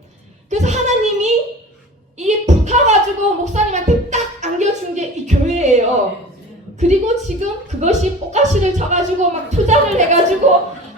그래서 하나님이 이게 붙어가지고 목사님한테 딱 안겨준 게 이 교회예요. 그리고 지금 그것이 꽃가시를 쳐가지고 막 투자를 해가지고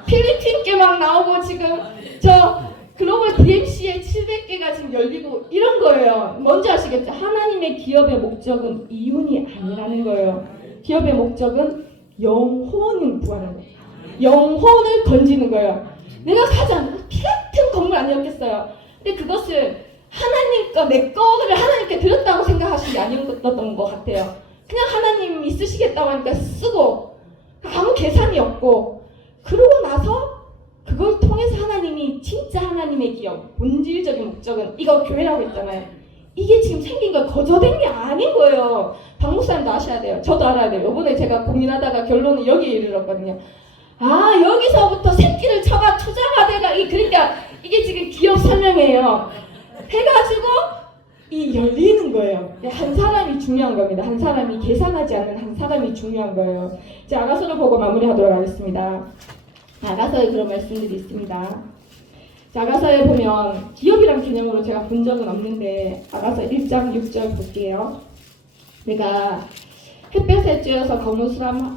필리핀께 막 나오고 지금 저 글로벌 DMC에 700개가 지금 열리고 이런 거예요. 뭔지 아시겠죠? 하나님의 기업의 목적은 이윤이 아니라는 거예요. 기업의 목적은 영혼을 구하는 거예요. 영혼을 건지는 거예요. 내가 가장 피 같은 건물 아니었겠어요. 근데 그것을 하나님과 내 거를 하나님께 드렸다고 생각하신 게 아니었던 것 같아요. 그냥 하나님이 쓰시겠다고 하니까 쓰고 아무 계산이 없고 그러고 나서 그걸 통해서 하나님이 진짜 하나님의 기업, 본질적인 목적은 이거 교회라고 했잖아요. 이게 지금 생긴 거 거저된 게 아닌 거예요. 박 목사님도 아셔야 돼요. 저도 알아야 돼요. 이번에 제가 고민하다가 결론은 여기에 이르렀거든요. 여기서부터 새끼를 쳐가 투자가 돼가 그러니까 이게 지금 기업 설명이에요. 해가지고 이 열리는 거예요. 한 사람이 중요한 겁니다. 한 사람이 계산하지 않는 한 사람이 중요한 거예요. 이제 아가서를 보고 마무리하도록 하겠습니다. 아가서에 그런 말씀들이 있습니다. 아가서에 보면 기업이란 개념으로 제가 본 적은 없는데 아가서 1장 6절 볼게요. 내가 햇볕에 쬐어서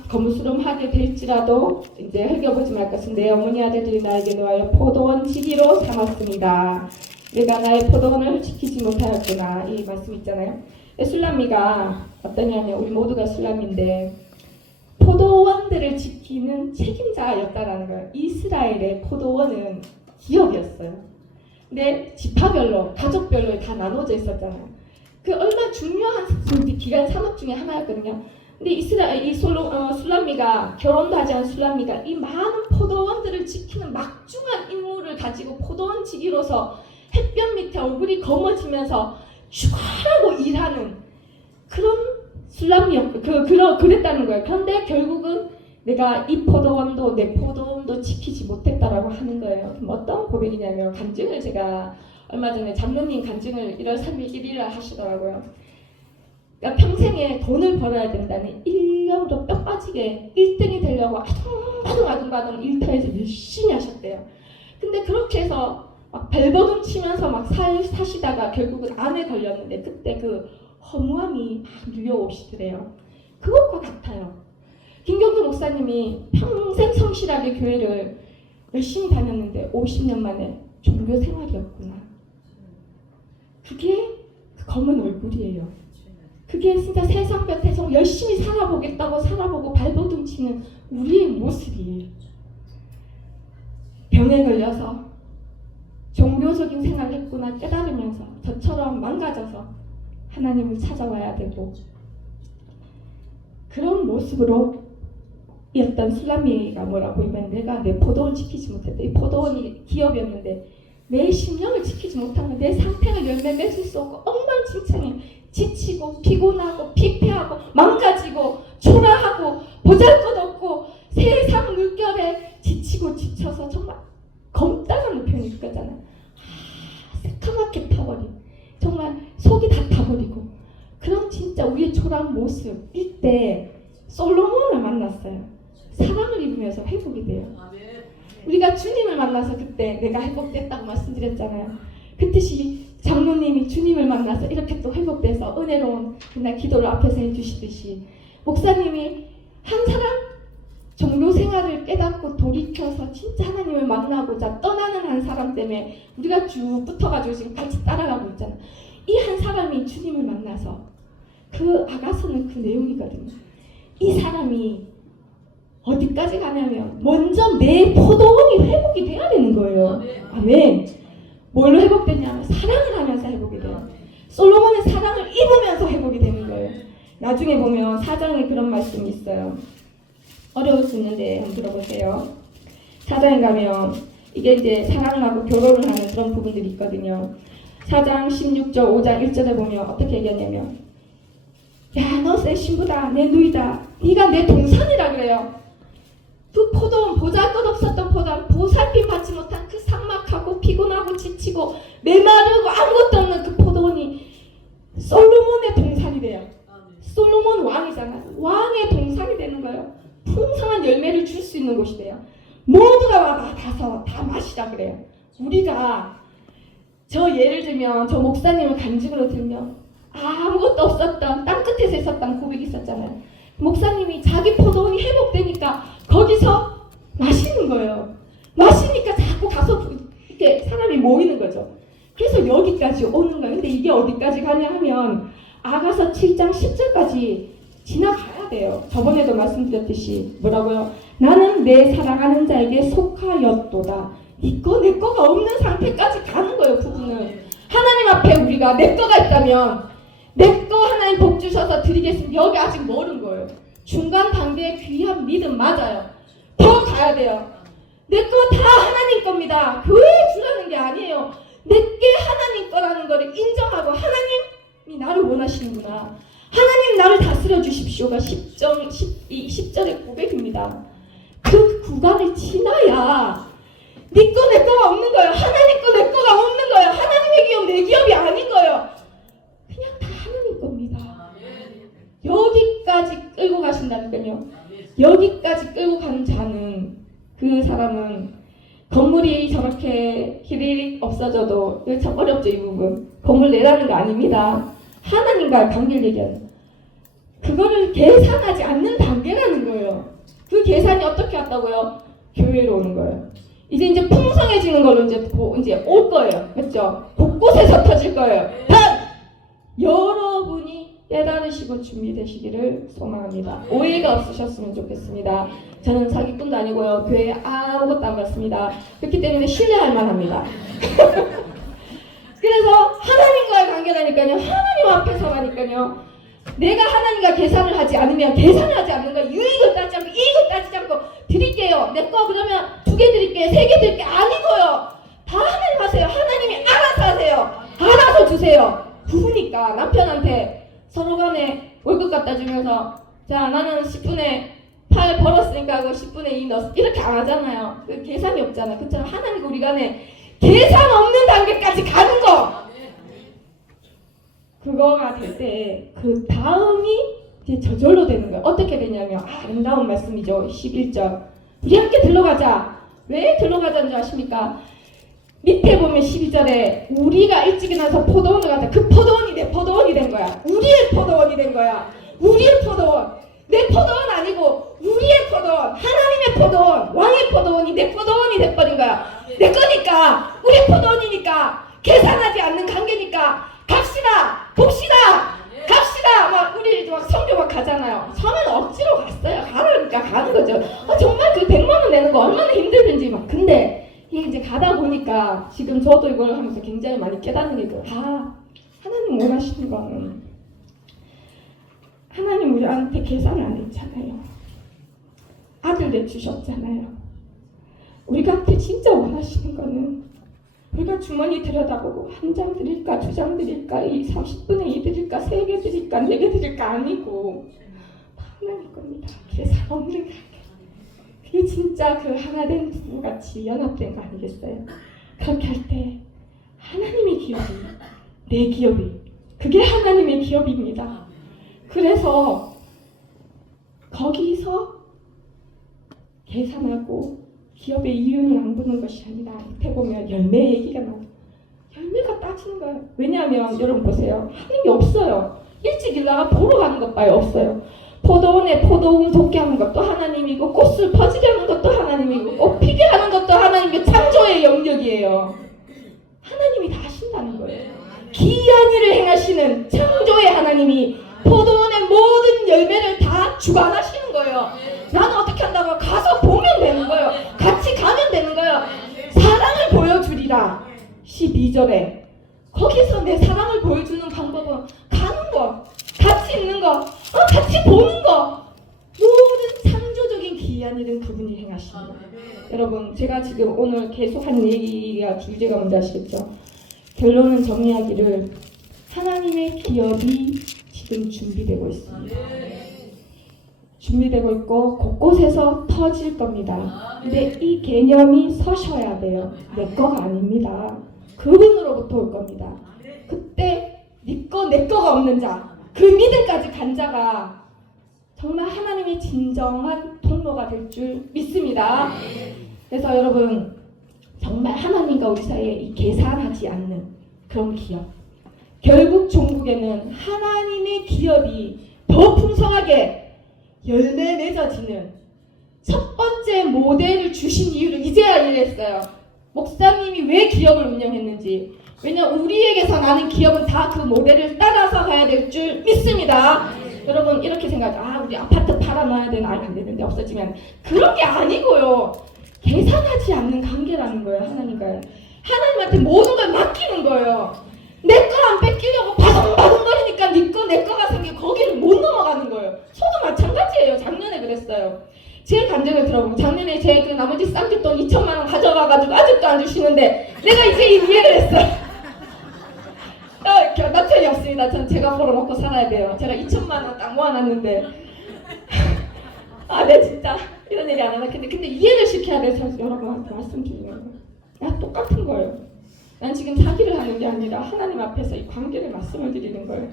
거무스름하게 될지라도 이제 흘겨보지 말 것은 내 어머니 아들들이 나에게 놓아여 포도원 지기로 삼았습니다. 내가 나의 포도원을 지키지 못하였구나. 이 말씀 있잖아요. 술람미가 어떠냐면 우리 모두가 술람인데 포도원들을 지키는 책임자였다라는 거예요. 이스라엘의 포도원은 기업이었어요. 근데 지파별로, 가족별로 다 나눠져 있었잖아요. 그 얼마나 중요한 기간 산업 중에 하나였거든요. 근데 이 술람미가 결혼도 하지 않은 술람미가 이 많은 포도원들을 지키는 막중한 임무를 가지고 포도원 지기로서 햇볕 밑에 얼굴이 검어지면서 죽어라고 일하는 그런 술람미였고 그랬다는 거예요. 그런데 결국은 내가 이 포도원도 내 포도원도 지키지 못했다라고 하는 거예요. 그럼 어떤 고백이냐면 간증을 제가 얼마 전에 장로님 간증을 1월 3일 1일에 하시더라고요. 그러니까 평생에 돈을 벌어야 된다는 1년도 뼈 빠지게 1등이 되려고 아둥바둥 일터에서 열심히 하셨대요. 근데 그렇게 해서 막 발버둥 치면서 막 사시다가 결국은 암에 걸렸는데 그때 그 허무함이 막 누려오시더래요. 그것과 같아요. 김경주 목사님이 평생 성실하게 교회를 열심히 다녔는데 50년 만에 종교 생활이었구나. 그게 그 검은 얼굴이에요. 그게 진짜 세상 볕에서 열심히 살아보고 발버둥 치는 우리의 모습이에요. 병에 걸려서 종교적인 생활을 했구나 깨달으면서 저처럼 망가져서 하나님을 찾아와야 되고 그런 모습으로 이었던 술람미가 뭐라고 하면 내가 내 포도원을 지키지 못했다. 이 포도원이 기업이었는데 내 심령을 지키지 못하면 내 상태를 열매 맺을 수 없고 엉망진창해. 지치고 피곤하고 피폐하고 망가지고 초라하고 보잘것없고 세상 물결에 지치고 초라한 모습일 때 솔로몬을 만났어요. 사랑을 입으면서 회복이 돼요. 우리가 주님을 만나서 그때 내가 회복됐다고 말씀드렸잖아요. 그 뜻이 장로님이 주님을 만나서 이렇게 또 회복돼서 은혜로운 그날 기도를 앞에서 해주시듯이 목사님이 한 사람 종교 생활을 깨닫고 돌이켜서 진짜 하나님을 만나고자 떠나는 한 사람 때문에 우리가 쭉 붙어가지고 지금 같이 따라가고 있잖아요. 이 한 사람이 주님을 만나서 그 아가서는 그 내용이거든요. 이 사람이 어디까지 가냐면 먼저 내 포도원이 회복이 돼야 되는 거예요. 아멘. 뭘로 회복되냐면 사랑을 하면서 회복이 돼요. 솔로몬은 사랑을 입으면서 회복이 되는 거예요. 나중에 보면 4장에 그런 말씀이 있어요. 어려울 수 있는데 한번 들어보세요. 4장에 가면 이게 이제 사랑하고 결혼을 하는 그런 부분들이 있거든요. 4장 16절 5장 1절에 보면 어떻게 얘기하냐면 야, 너 내 신부다, 내 누이다, 네가 내 동산이라 그래요. 그 포도원, 보잘것없었던 포도원, 보살핌 받지 못한 그 삭막하고 피곤하고 지치고 메마르고 아무것도 없는 그 포도원이 솔로몬의 동산이 돼요. 솔로몬 왕이잖아요. 왕의 동산이 되는 거예요. 풍성한 열매를 줄 수 있는 곳이 돼요. 모두가 와 다 마시라 그래요. 우리가 저 예를 들면 저 목사님을 간증으로 들면 아무것도 없었던 땅끝에서 있었던 고백이 있었잖아요. 목사님이 자기 포도원이 회복되니까 거기서 마시는 거예요. 마시니까 자꾸 가서 이렇게 사람이 모이는 거죠. 그래서 여기까지 오는 거예요. 근데 이게 어디까지 가냐 하면 아가서 7장 10절까지 지나가야 돼요. 저번에도 말씀드렸듯이 뭐라고요? 나는 내 사랑하는 자에게 속하였도다. 니꺼 내 거가 없는 상태까지 가는 거예요. 부부는 하나님 앞에 우리가 내 거가 있다면 내 거 하나님 복 주셔서 드리겠습니다. 여기 아직 멀은 거예요. 중간 단계의 귀한 믿음 맞아요. 더 가야 돼요. 내 거 다 하나님 겁니다. 교회에 주라는 게 아니에요. 내게 하나님 거라는 거를 인정하고 하나님이 나를 원하시는구나. 하나님 나를 다스려 주십시오가 10절의 고백입니다. 그 구간을 지나야 네 거 내 거가 없는 거예요. 하나님 거 내 거가 없는 거예요. 하나님의 기업 내 기업이 아닌 거예요. 그냥 다 하나님 겁니다. 여기까지 끌고 가신다니까요. 여기까지 끌고 가는 자는 그 사람은 건물이 저렇게 길이 없어져도 이거 참 어렵죠. 이 부분 건물 내라는 거 아닙니다. 하나님과의 관계를 얘기하는 그거를 계산하지 않는 단계라는 거예요. 그 계산이 어떻게 왔다고요? 교회로 오는 거예요. 이제 풍성해지는 걸로 이제 올 거예요. 그렇죠? 곳곳에서 터질 거예요. 단 여러분이 깨달으시고 준비되시기를 소망합니다. 오해가 없으셨으면 좋겠습니다. 저는 사기꾼도 아니고요. 교회에 아무것도 안 받습니다. 그렇기 때문에 신뢰할 만합니다. 그래서 하나님과의 관계라니까요. 하나님 앞에서 가니까요. 내가 하나님과 계산을 하지 않으면 계산을 하지 않는 거예요. 유익을 따지지 않고 이익을 따지지 않고 드릴게요. 내 거 그러면 2개 드릴게요. 3개 드릴게요. 아니고요. 다 하나님 하세요. 하나님이 알아서 하세요. 알아서 주세요. 부부니까 남편한테 서로 간에 월급 갖다 주면서 자 나는 10분의 8 벌었으니까 하고 10분의 2 넣었어. 이렇게 안 하잖아요. 그 계산이 없잖아요. 그렇죠? 하나님과 우리 간에 계산 없는 단계까지 가는 거. 그거가 될 때 그 다음이 이제 저절로 되는 거예요. 어떻게 되냐면 아름다운 말씀이죠. 11절 우리 함께 들러가자. 왜 들러가자는 줄 아십니까? 밑에 보면 12절에 우리가 일찍 일어나서 포도원을 가자. 그 포도원이 내 포도원이 된 거야. 우리의 포도원이 된 거야. 우리의 포도원. 내 포도원 아니고 우리의 포도원. 하나님의 포도원. 왕의 포도원이 내 포도원이 돼버린 거야. 내 거니까. 우리 포도원이니까. 계산하지 않는 관계니까. 갑시다. 봅시다. 갑시다. 막 우리 막 성교 막 가잖아요. 처음에는 억지로 갔어요. 가라니까 가는 거죠. 정말 그 100만 원 내는 거 얼마나 힘들든지 막. 근데 이게 이제 가다 보니까 지금 저도 이걸 하면서 굉장히 많이 깨닫는 게 하나님 원하시는 거는 하나님 우리한테 계산을 안 했잖아요. 아들 내주셨잖아요. 우리가 진짜 원하시는 거는 우리가 주머니 들여다보고 1장 드릴까 2장 드릴까 30분의 2 드릴까 3개 드릴까 4개 드릴까 아니고 하나님 겁니다. 계산 없는 관계. 그게 진짜 그 하나된 부부같이 연합된 거 아니겠어요? 그렇게 할 때 하나님의 기업이 내 기업이 그게 하나님의 기업입니다. 그래서 거기서 계산하고 기업의 이윤을 안 보는 것이 아니라 밑에 보면 열매 얘기가 나와요. 열매가 따지는 거예요. 왜냐하면 여러분 보세요. 하는 게 없어요. 일찍 일어나가 보러 가는 것 봐요. 없어요. 포도원에 포도움 돋게 하는 것도 하나님이고 꽃을 퍼지게 하는 것도 하나님이고 꽃 피게 하는 것도 하나님이고 창조의 영역이에요. 하나님이 다 하신다는 거예요. 기이한 일을 행하시는 창조의 하나님이 포도원의 모든 열매를 다 주관하시는 거예요. 나는 어떻게 한다고? 가서 보면 되는 거예요. 같이 가면 되는 거예요. 사랑을 보여주리라. 12절에 거기서 내 사랑을 보여주는 방법은 가는 거, 같이 있는 거, 같이 보는 거. 모든 창조적인 기이한 일은 그분이 행하십니다. 여러분, 제가 지금 오늘 계속하는 얘기가 주제가 뭔지 아시겠죠? 결론은 정리하기를 하나님의 기업이 지금 준비되고 있습니다. 준비되고 있고 곳곳에서 터질 겁니다. 근데 이 개념이 서셔야 돼요. 내 거가 아닙니다. 그분으로부터 올 겁니다. 그때 네 거, 내 거가 없는 자, 그 믿음까지 간 자가 정말 하나님의 진정한 통로가 될 줄 믿습니다. 그래서 여러분, 정말 하나님과 우리 사이에 이 계산하지 않는 그런 기업, 결국 종국에는 하나님의 기업이 더 풍성하게 열매 맺어지는 첫 번째 모델을 주신 이유를 이제야 이해했어요. 목사님이 왜 기업을 운영했는지. 왜냐면 우리에게서 나는 기업은 다 그 모델을 따라서 가야 될 줄 믿습니다. 여러분 이렇게 생각하죠. 우리 아파트 팔아놔야 되나? 안 되는데 없어지면. 그런 게 아니고요. 계산하지 않는 관계라는 거예요. 하나님과요. 하나님한테 모든 걸 맡기는 거예요. 내 거 안 뺏기려고 바둥바둥거리니까 네 거, 내 거가 생기고 거기를 못 넘어가는 거예요. 저도 마찬가지예요. 작년에 그랬어요. 제 감정을 들어보면 작년에 제 그 나머지 쌍짓돈 2천만 원 가져가가지고 아직도 안 주시는데 내가 이제 이해를 했어요. 나편이 없습니다. 전 제가 벌어먹고 살아야 돼요. 제가 2천만 원 딱 모아놨는데 네 진짜 이런 얘기 안 하나. 근데 이해를 시켜야 돼서 여러분한테 말씀드리는 거예요. 똑같은 거예요. 난 지금 사기를 하는 게 아니라 하나님 앞에서 이 관계를 말씀을 드리는 거예요.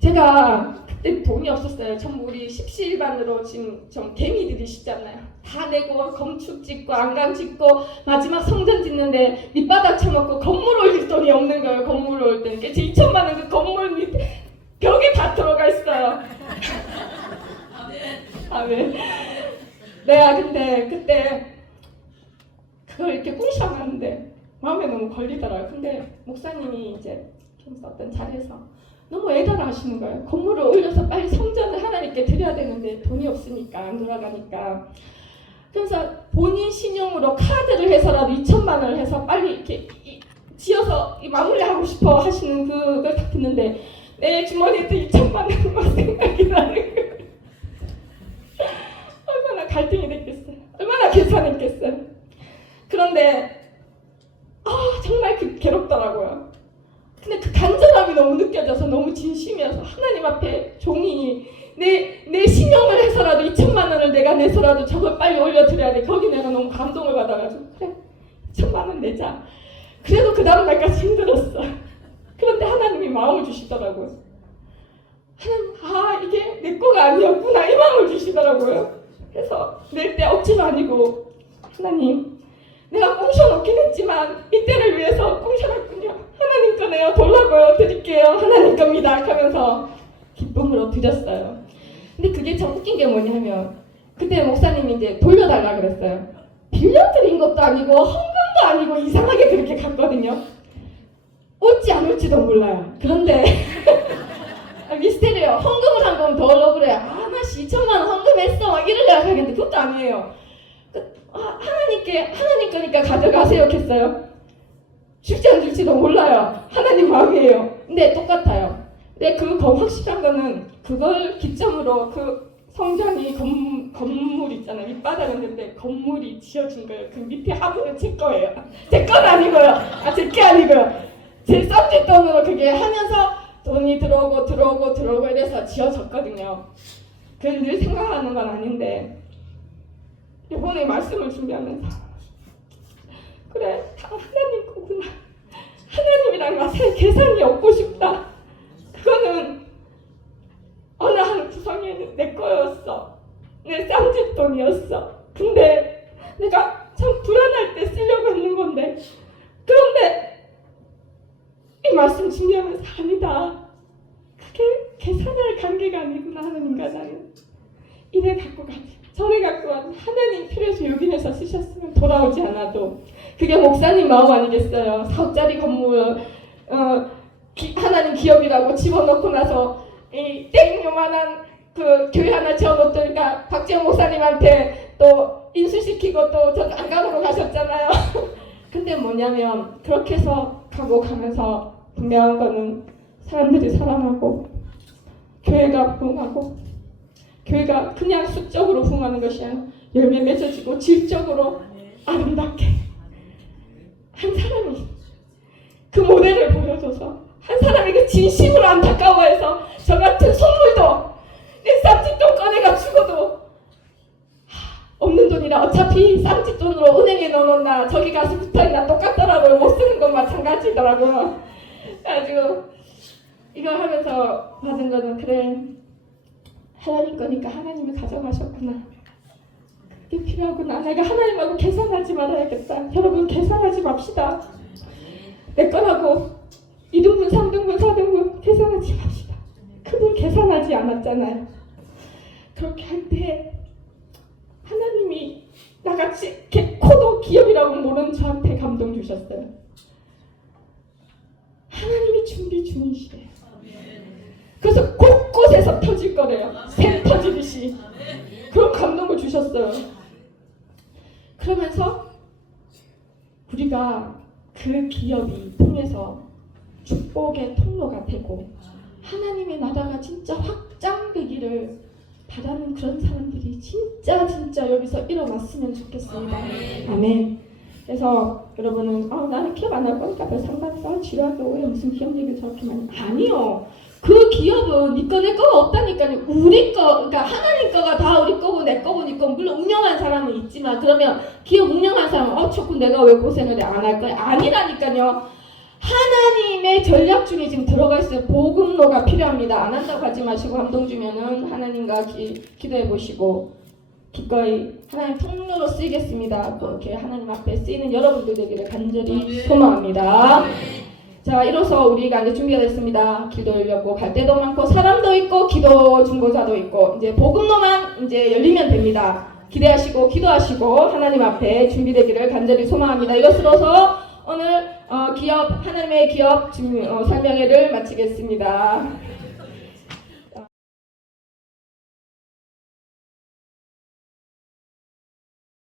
제가 그때 돈이 없었어요. 전부 우리 십시일반으로 지금 좀 개미들이시잖아요. 다 내고 건축 짓고 안강 짓고 마지막 성전 짓는데 밑바닥 쳐먹고 건물 올릴 돈이 없는 거예요. 건물 올 때. 제 2천만 원 그 건물 밑에 벽에 다 들어가 있어요. 아멘. 내가 근데 그때 그걸 이렇게 꿈셔봤는데 마음에 너무 걸리더라고요. 근데 목사님이 이제 좀 어떤 자리에서 너무 애달아 하시는 거예요. 건물을 올려서 빨리 성전을 하나님께 드려야 되는데 돈이 없으니까 안 돌아가니까. 그래서 본인 신용으로 카드를 해서라도 2천만 원을 해서 빨리 이렇게 지어서 마무리하고 싶어 하시는 그걸 딱 듣는데 내 주머니에 또 2천만 원만 생각이 나는 거예요. 얼마나 갈등이 됐겠어요. 얼마나 계산했겠어요. 그런데 정말 괴롭더라고요. 근데 그 간절함이 너무 느껴져서 너무 진심이어서 하나님 앞에 종이 내 신용을 해서라도 2천만 원을 내가 내서라도 저걸 빨리 올려드려야 돼. 거기 내가 너무 감동을 받아가지고 그래 2천만 원 내자. 그래도 그 다음 날까지 힘들었어. 그런데 하나님이 마음을 주시더라고요. 하나님 이게 내 거가 아니었구나 이 마음을 주시더라고요. 그래서 낼 때 억지가 아니고 하나님 내가 꽁셔놓긴 했지만 이때를 위해서 꽁셔놨군요. 하나님 거네요. 돌라고요. 드릴게요. 하나님 겁니다. 하면서 기쁨으로 드렸어요. 근데 그게 참 웃긴 게 뭐냐면 그때 목사님이 이제 돌려달라 그랬어요. 빌려드린 것도 아니고 헌금도 아니고 이상하게 그렇게 갔거든요. 올지 안 올지도 몰라요. 그런데 미스테리요. 헌금을 한 거면 더 억울해요. 나 2천만 원 헌금했어. 막 이러려고 하겠는데 그것도 아니에요. 하나님 거니까 가져가세요 했어요. 줄지 안 줄지도 몰라요. 하나님 마음이에요. 근데 똑같아요. 근데 확실한 거는 그걸 기점으로 그 성전이 건물 있잖아요. 밑바닥은 근데 건물이 지어진 거예요. 그 밑에 하부는 제 거예요. 제 건 아니고요. 제 게 아니고요. 제 썸짓 돈으로 그게 하면서 돈이 들어오고 이래서 지어졌거든요. 그걸 늘 생각하는 건 아닌데 이번에 말씀을 준비하면서 그래 다 하나님 거구나. 하나님이랑 나사이 계산이 없고 싶다. 그거는 내 거였어. 내 쌍집 돈이었어. 근데 내가 참 불안할 때 쓰려고 했는 건데, 그런데 이 말씀 준비하면서 아니다. 그게 계산할 관계가 아니구나. 하나님과 나는 이래 갖고 가지, 저래 갖고 가지. 하나님 필요해서 요긴해서 쓰셨으면 돌아오지 않아도. 그게 목사님 마음 아니겠어요? 4억짜리 건물 하나님 기업이라고 집어넣고 나서 이 땡 요만한 그 교회 하나 지어놓으니까 박지영 목사님한테 또 인수시키고 또 저 안간으로 가셨잖아요. 근데 뭐냐면 그렇게 해서 가고 가면서 분명한 거는 사람들이 살아나고 교회가 부흥하고, 교회가 그냥 수적으로 부흥하는 것이 아니라 열매 맺어지고 질적으로 아름답게 한 사람이 그 모델을 보여줘서, 한 사람이 그 진심으로 안타까워해서 저 같은 선물도 내 쌈짓돈 꺼내가 죽어도 없는 돈이라 어차피 쌈짓돈으로 은행에 넣어놓나 저기 가서 붙어있나 똑같더라고요. 못 쓰는 건 마찬가지더라고요. 그래가지고 이걸 하면서 받은 거는, 그래 하나님 거니까 하나님이 가져가셨구나, 그게 필요하구나, 내가 하나님하고 계산하지 말아야겠다. 여러분 계산하지 맙시다. 내 거라고 2등분 3등분 4등분 계산하지 맙시다. 그분 계산하지 않았잖아요. 그렇게 할 때 하나님이 나같이 코도 기업이라고 모르는 저한테 감동 주셨어요. 하나님이 준비 중이시래요. 그래서 곳곳에서 터질 거래요. 샘 터지듯이. 그런 감동을 주셨어요. 그러면서 우리가 그 기업이 통해서 축복의 통로가 되고 하나님의 나라가 진짜 확장되기를 바라는 그런 사람들이 진짜 여기서 일어났으면 좋겠습니다. 아멘. 그래서 여러분은 나는 기업 안 할 거니까 별 상관없어, 지루하게 왜 무슨 기업 얘기를 저렇게 많이. 아니요. 그 기업은 니 거 내 거가 없다니까요. 우리 거, 그러니까 하나님 거가 다 우리 거고 내 거고 니 거. 물론 운영한 사람은 있지만, 그러면 기업 운영한 사람은 자꾸 내가 왜 고생을 해, 안 할 거야. 아니라니까요. 하나님의 전략 중에 지금 들어가 있어요. 복음로가 필요합니다. 안 한다고 하지 마시고 감동 주면은 하나님과 기도해 보시고 기꺼이 하나님 통로로 쓰이겠습니다. 그렇게 하나님 앞에 쓰이는 여러분들 되기를 간절히 소망합니다. 자, 이로써 우리가 이제 준비가 됐습니다. 기도 열렸고 갈 데도 많고 사람도 있고 기도 중보자도 있고 이제 복음로만 이제 열리면 됩니다. 기대하시고 기도하시고 하나님 앞에 준비되기를 간절히 소망합니다. 이것으로서 오늘 기업, 하나님의 기업 설명회를 마치겠습니다.